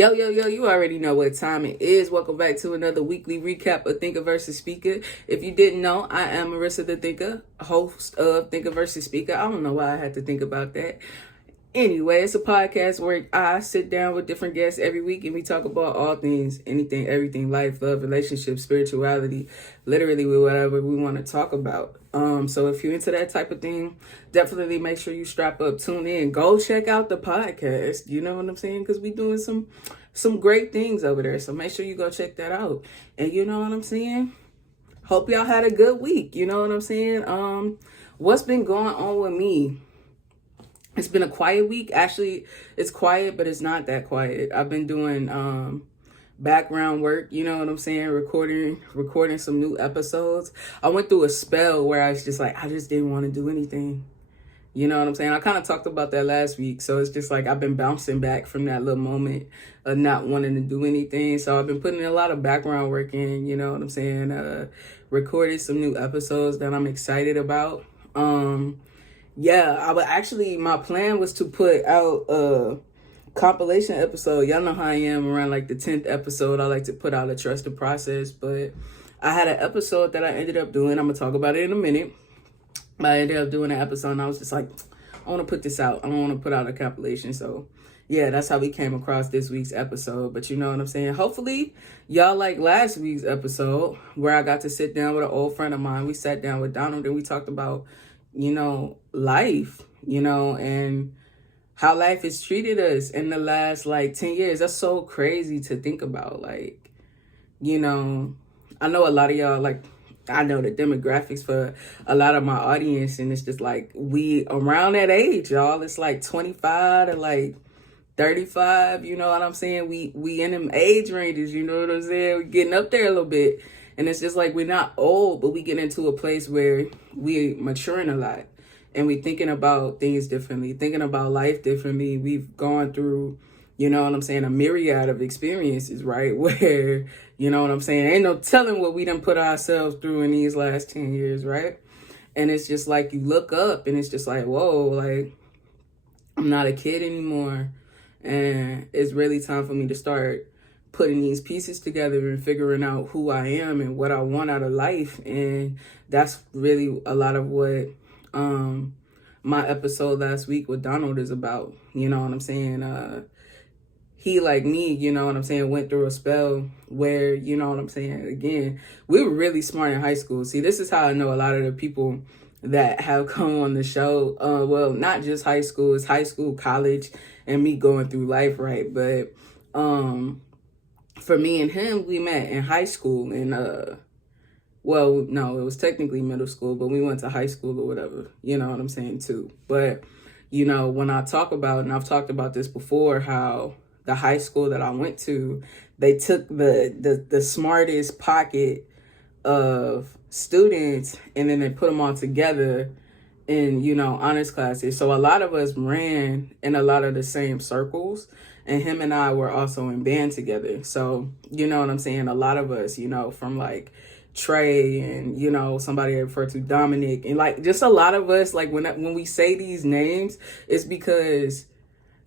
Yo, you already know what time it is. Welcome back to another weekly recap of Thinker versus Speaker. If you didn't know, I am Marissa the Thinker, host of Thinker versus Speaker. I don't know why I had to think about that. Anyway, it's a podcast where I sit down with different guests every week and we talk about all things, anything, everything, life, love, relationships, spirituality, literally with whatever we want to talk about. So if you're into that type of thing, definitely make sure you strap up, tune in, go check out the podcast. You know what I'm saying? Because we doing some great things over there. So make sure you go check that out. And you know what I'm saying? Hope y'all had a good week. You know what I'm saying? What's been going on with me? It's been a quiet week. Actually, it's quiet, but it's not that quiet. I've been doing background work, you know what I'm saying? Recording some new episodes. I went through a spell where I was just like, I just didn't want to do anything. You know what I'm saying? I kind of talked about that last week. So it's just like I've been bouncing back from that little moment of not wanting to do anything. So I've been putting a lot of background work in, you know what I'm saying? Recorded some new episodes that I'm excited about. Yeah, my plan was to put out a compilation episode. Y'all know how I am around like the 10th episode. I like to put out a trust the process, but I had an episode that I ended up doing. I'm going to talk about it in a minute. I ended up doing an episode and I was just like, I want to put this out. I don't want to put out a compilation. So yeah, that's how we came across this week's episode. But you know what I'm saying? Hopefully y'all like last week's episode where I got to sit down with an old friend of mine. We sat down with Donald and we talked about, you know, life, you know, and how life has treated us in the last like 10 years. That's so crazy to think about. Like, you know, I know a lot of y'all, like, I know the demographics for a lot of my audience, and it's just like we around that age, y'all. It's like 25 to like 35, you know what I'm saying? We in them age ranges, you know what I'm saying? We're getting up there a little bit. And it's just like we're not old, but we get into a place where we maturing a lot and we thinking about things differently, thinking about life differently. We've gone through, you know what I'm saying, a myriad of experiences, right? Where, you know what I'm saying, ain't no telling what we done put ourselves through in these last 10 years, right? And it's just like you look up and it's just like, whoa, like I'm not a kid anymore. And it's really time for me to start putting these pieces together and figuring out who I am and what I want out of life. And that's really a lot of what my episode last week with Donald is about. You know what I'm saying? He, like me, you know what I'm saying, went through a spell where, you know what I'm saying, again, we were really smart in high school. See, this is how I know a lot of the people that have come on the show. Well, not just high school, it's high school, college, and me going through life, right? But for me and him, we met in high school and well, no, it was technically middle school, but we went to high school or whatever, you know what I'm saying, too. But, you know, when I talk about, and I've talked about this before, how the high school that I went to, they took the smartest pocket of students and then they put them all together in, you know, honors classes. So a lot of us ran in a lot of the same circles. And him and I were also in band together. So, you know what I'm saying? A lot of us, you know, from like Trey and, you know, somebody I refer to Dominic. And like just a lot of us, like when we say these names, it's because,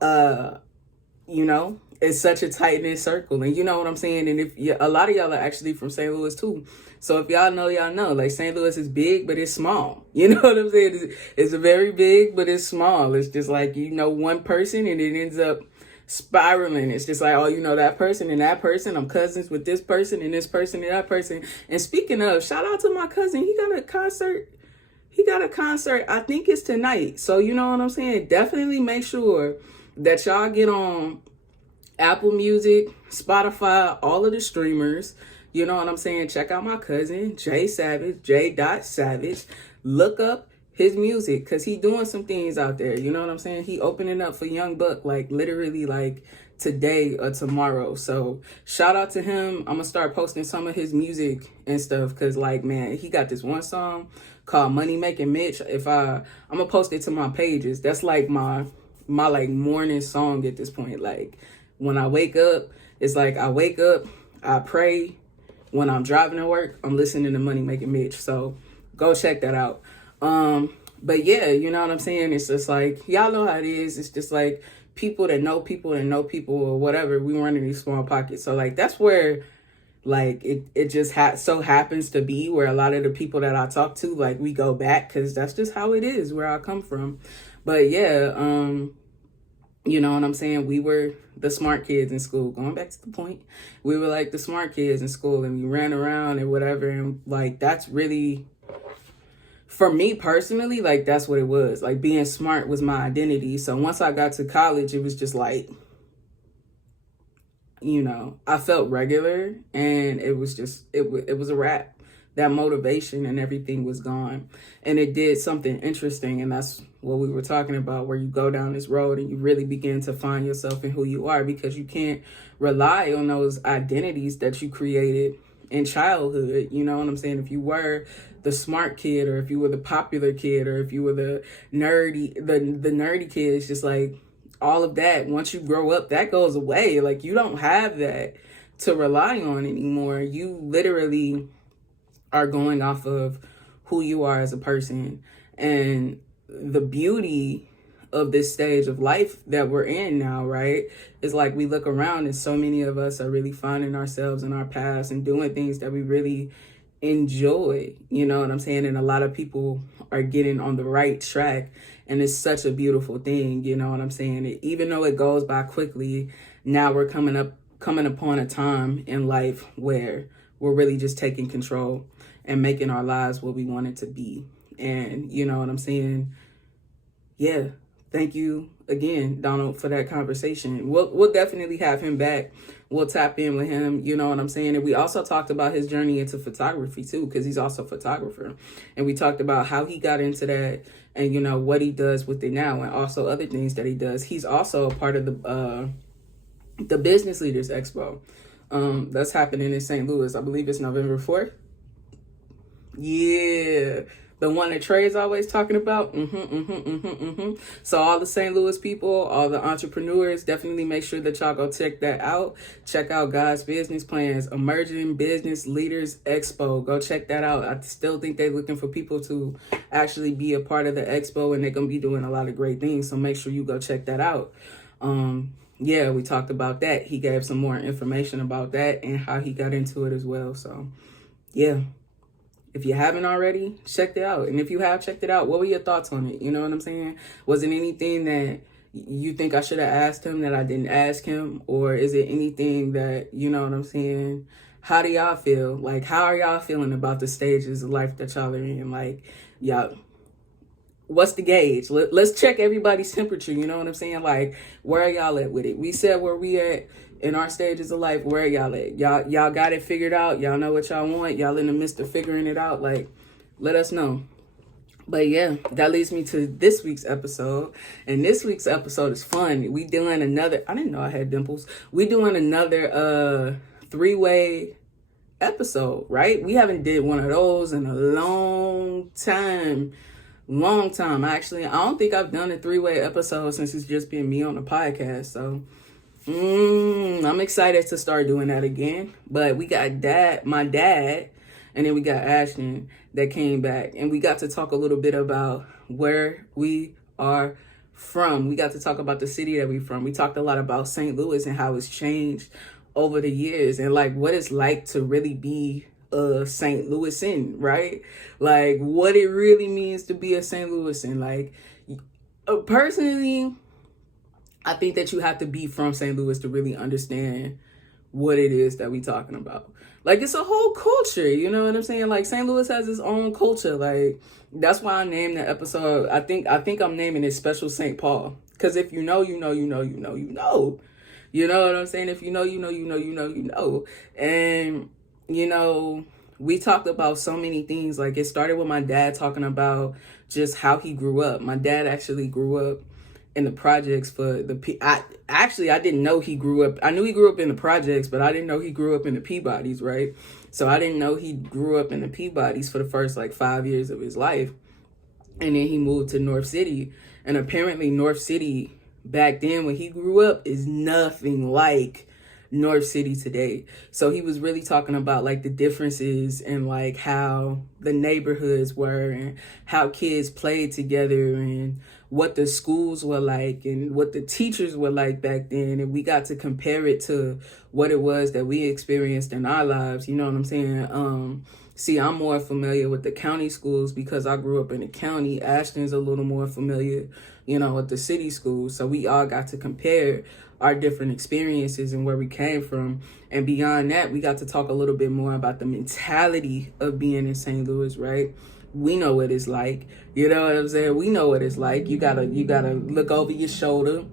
you know, it's such a tight-knit circle. And you know what I'm saying? And a lot of y'all are actually from St. Louis too. So if y'all know, like St. Louis is big, but it's small. You know what I'm saying? It's very big, but it's small. It's just like, you know, one person and it ends up spiraling. It's just like, oh, you know, that person and that person, I'm cousins with this person and this person and that person. And speaking of, shout out to my cousin. He got a concert, I think it's tonight. So you know what I'm saying? Definitely make sure that y'all get on Apple Music, Spotify, all of the streamers. You know what I'm saying? Check out my cousin Jay Savage, J.Savage. Look up his music, because he doing some things out there. You know what I'm saying? He opening up for Young Buck, like literally like today or tomorrow. So shout out to him. I'm gonna start posting some of his music and stuff, because like, man, he got this one song called Money Making Mitch. I'm gonna post it to my pages. That's like my like morning song at this point. Like when I wake up, it's like I wake up, I pray. When I'm driving to work, I'm listening to Money Making Mitch. So go check that out. But yeah, you know what I'm saying? It's just like, y'all know how it is. It's just like people that know people and know people or whatever, we run in these small pockets. So like that's where like it just so happens to be where a lot of the people that I talk to, like we go back because that's just how it is where I come from. But yeah, you know what I'm saying? We were the smart kids in school. Going back to the point, we were like the smart kids in school, and we ran around and whatever. And like that's really, for me personally, like that's what it was. Like being smart was my identity. So once I got to college, it was just like, you know, I felt regular, and it was just, it was a wrap. That motivation and everything was gone. And it did something interesting, and that's what we were talking about, where you go down this road and you really begin to find yourself and who you are, because you can't rely on those identities that you created in childhood. You know what I'm saying? If you were the smart kid, or if you were the popular kid, or if you were the nerdy kid, it's just like all of that, once you grow up, that goes away. Like you don't have that to rely on anymore. You literally are going off of who you are as a person. And the beauty of this stage of life that we're in now, right, is like we look around and so many of us are really finding ourselves in our past and doing things that we really enjoy, you know what I'm saying? And a lot of people are getting on the right track, and it's such a beautiful thing, you know what I'm saying? Even though it goes by quickly, now we're coming upon a time in life where we're really just taking control and making our lives what we want it to be. And you know what I'm saying? Yeah. Thank you again, Donald, for that conversation. We'll definitely have him back. We'll tap in with him, you know what I'm saying? And we also talked about his journey into photography too, because he's also a photographer. And we talked about how he got into that and, you know, what he does with it now, and also other things that he does. He's also a part of the Business Leaders Expo. That's happening in St. Louis. I believe it's November 4th. Yeah. The one that Trey's always talking about. So all the St. Louis people, all the entrepreneurs, definitely make sure that y'all go check that out. Check out God's Business Plans, Emerging Business Leaders Expo. Go check that out. I still think they're looking for people to actually be a part of the expo, and they're going to be doing a lot of great things. So make sure you go check that out. Yeah, we talked about that. He gave some more information about that and how he got into it as well. So yeah. If you haven't already, check it out. And if you have checked it out, what were your thoughts on it? You know what I'm saying? Was it anything that you think I should have asked him that I didn't ask him? Or is it anything that, you know what I'm saying? How do y'all feel? Like, how are y'all feeling about the stages of life that y'all are in? Like, y'all, what's the gauge? Let's check everybody's temperature. You know what I'm saying? Like, where are y'all at with it? We said where we at in our stages of life. Where are y'all at? Y'all got it figured out? Y'all know what y'all want? Y'all in the midst of figuring it out? Like, let us know. But yeah, that leads me to this week's episode. And this week's episode is fun. We doing another, I didn't know I had dimples. We doing another 3-way episode, right? We haven't did one of those in a long time. Actually, I don't think I've done a 3-way episode since it's just been me on the podcast. So I'm excited to start doing that again. But we got my dad, and then we got Ashton that came back, and we got to talk a little bit about where we are from. We got to talk about the city that we're from. We talked a lot about St. Louis and how it's changed over the years, and like what it's like to really be a St. Louisan, right? Like what it really means to be a St. Louisan. Like personally, I think that you have to be from St. Louis to really understand what it is that we talking about. Like it's a whole culture, you know what I'm saying? Like St. Louis has its own culture. Like that's why I named the episode. I think I'm naming it Special St. Paul. Because if you know, you know, you know, you know, you know. You know what I'm saying? If you know, you know, you know, you know, you know. And you know, we talked about so many things. Like it started with my dad talking about just how he grew up. My dad actually grew up in the projects for the I didn't know he grew up. I knew he grew up in the projects, but I didn't know he grew up in the Peabodys, right? So I didn't know he grew up in the Peabodys for the first like 5 years of his life. And then he moved to North City. And apparently North City back then when he grew up is nothing like North City today. So he was really talking about like the differences and like how the neighborhoods were and how kids played together and what the schools were like and what the teachers were like back then. And we got to compare it to what it was that we experienced in our lives. You know what I'm saying? See, I'm more familiar with the county schools because I grew up in the county. Ashton's a little more familiar, with the city schools. So we all got to compare our different experiences and where we came from. And beyond that, we got to talk a little bit more about the mentality of being in St. Louis, right? We know what it's like. You know what I'm saying? We know what it's like. You gotta look over your shoulder.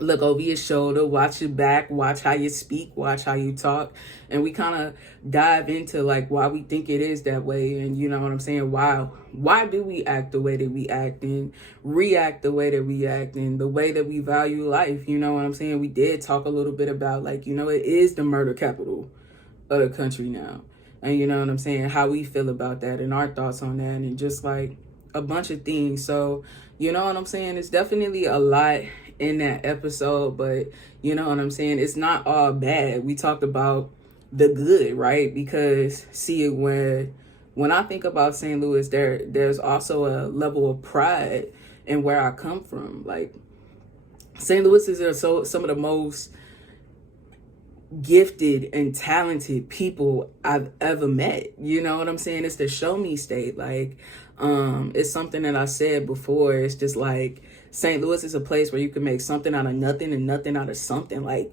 Watch your back, watch how you speak, watch how you talk. And we kind of dive into like why we think it is that way. And you know what I'm saying? Why do we act the way that we act and react the way that we act and the way that we value life? You know what I'm saying? We did talk a little bit about like, it is the murder capital of the country now. And you know what I'm saying? How we feel about that and our thoughts on that and just like a bunch of things. So, you know what I'm saying? It's definitely a lot in that episode, but you know what I'm saying? It's not all bad. We talked about the good, right? Because see, when I think about St. Louis, there's also a level of pride in where I come from. Like St. Louis is some of the most gifted and talented people I've ever met. You know what I'm saying? It's the show me state. Like it's something that I said before. It's just like St. Louis is a place where you can make something out of nothing and nothing out of something. Like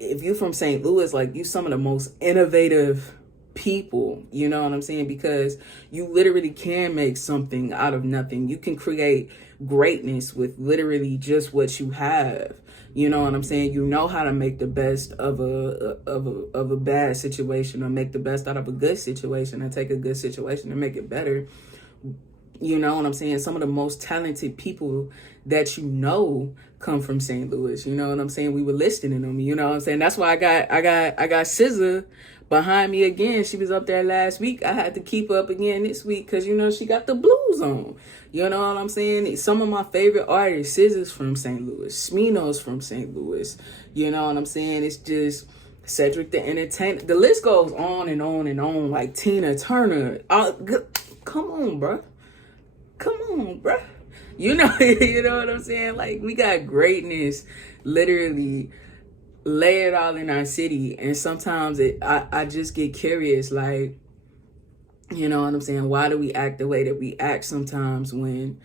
if you're from St. Louis, like you some of the most innovative people, you know what I'm saying? Because you literally can make something out of nothing. You can create greatness with literally just what you have. You know what I'm saying? You know how to make the best of a bad situation or make the best out of a good situation and take a good situation and make it better. You know what I'm saying? Some of the most talented people that come from St. Louis. You know what I'm saying? We were listening to them. You know what I'm saying? That's why I got SZA behind me again. She was up there last week. I had to keep up again this week because she got the blues on. You know what I'm saying? Some of my favorite artists, SZA's from St. Louis, Smino's from St. Louis. You know what I'm saying? It's just Cedric the Entertainer. The list goes on and on and on. Like Tina Turner. Come on, bruh. You know what I'm saying? Like we got greatness literally layered all in our city. And sometimes I just get curious, like, you know what I'm saying? Why do we act the way that we act sometimes when,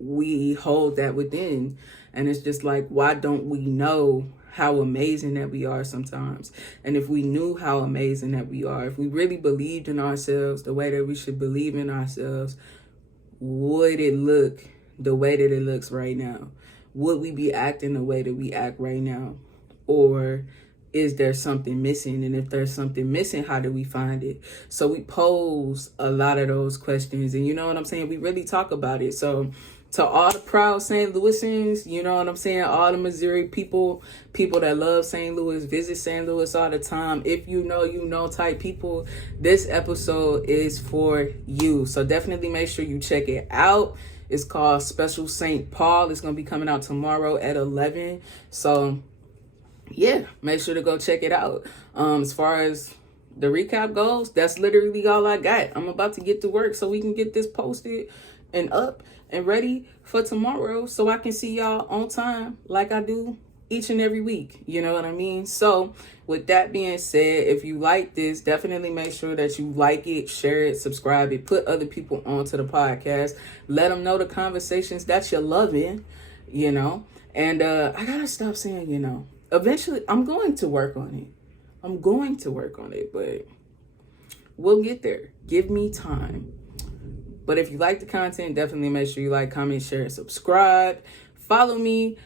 we hold that within? And it's just like, why don't we know how amazing that we are sometimes? And if we knew how amazing that we are, if we really believed in ourselves the way that we should believe in ourselves, would it look the way that it looks right now? Would we be acting the way that we act right now? Or is there something missing? And if there's something missing, how do we find it? So we pose a lot of those questions. And you know what I'm saying? We really talk about it. So to all the proud St. Louisans, you know what I'm saying? All the Missouri people that love St. Louis, visit St. Louis all the time. If you know type people, this episode is for you. So definitely make sure you check it out. It's called Special St. Paul. It's going to be coming out tomorrow at 11. So yeah, make sure to go check it out. As far as the recap goes, that's literally all I got. I'm about to get to work so we can get this posted and up and ready for tomorrow so I can see y'all on time like I do each and every week. You know what I mean? So with that being said, if you like this, definitely make sure that you like it, share it, subscribe it, put other people onto the podcast. Let them know the conversations that you're loving, And I gotta stop saying, Eventually, I'm going to work on it. But we'll get there. Give me time. But if you like the content, definitely make sure you like, comment, share, and subscribe. Follow me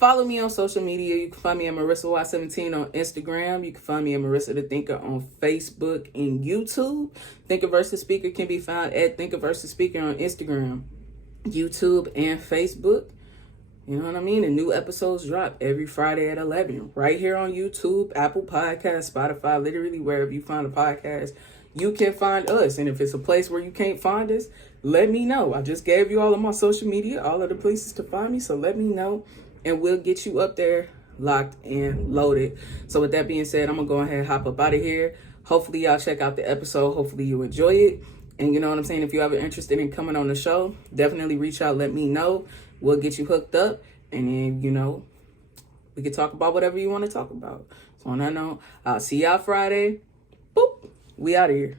on social media. You can find me at MarissaY17 on Instagram. You can find me at Marissa the Thinker on Facebook and YouTube. Thinker versus Speaker can be found at Thinker versus Speaker on Instagram, YouTube, and Facebook. You know what I mean? And new episodes drop every Friday at 11. Right here on YouTube, Apple Podcasts, Spotify, literally wherever you find a podcast, you can find us. And if it's a place where you can't find us, let me know. I just gave you all of my social media, all of the places to find me. So let me know and we'll get you up there locked and loaded. So with that being said, I'm gonna go ahead and hop up out of here. Hopefully y'all check out the episode. Hopefully you enjoy it. And you know what I'm saying? If you're ever interested in coming on the show, definitely reach out, let me know. We'll get you hooked up. And then, you know, we can talk about whatever you want to talk about. So on that note, I'll see y'all Friday. Boop. We out of here.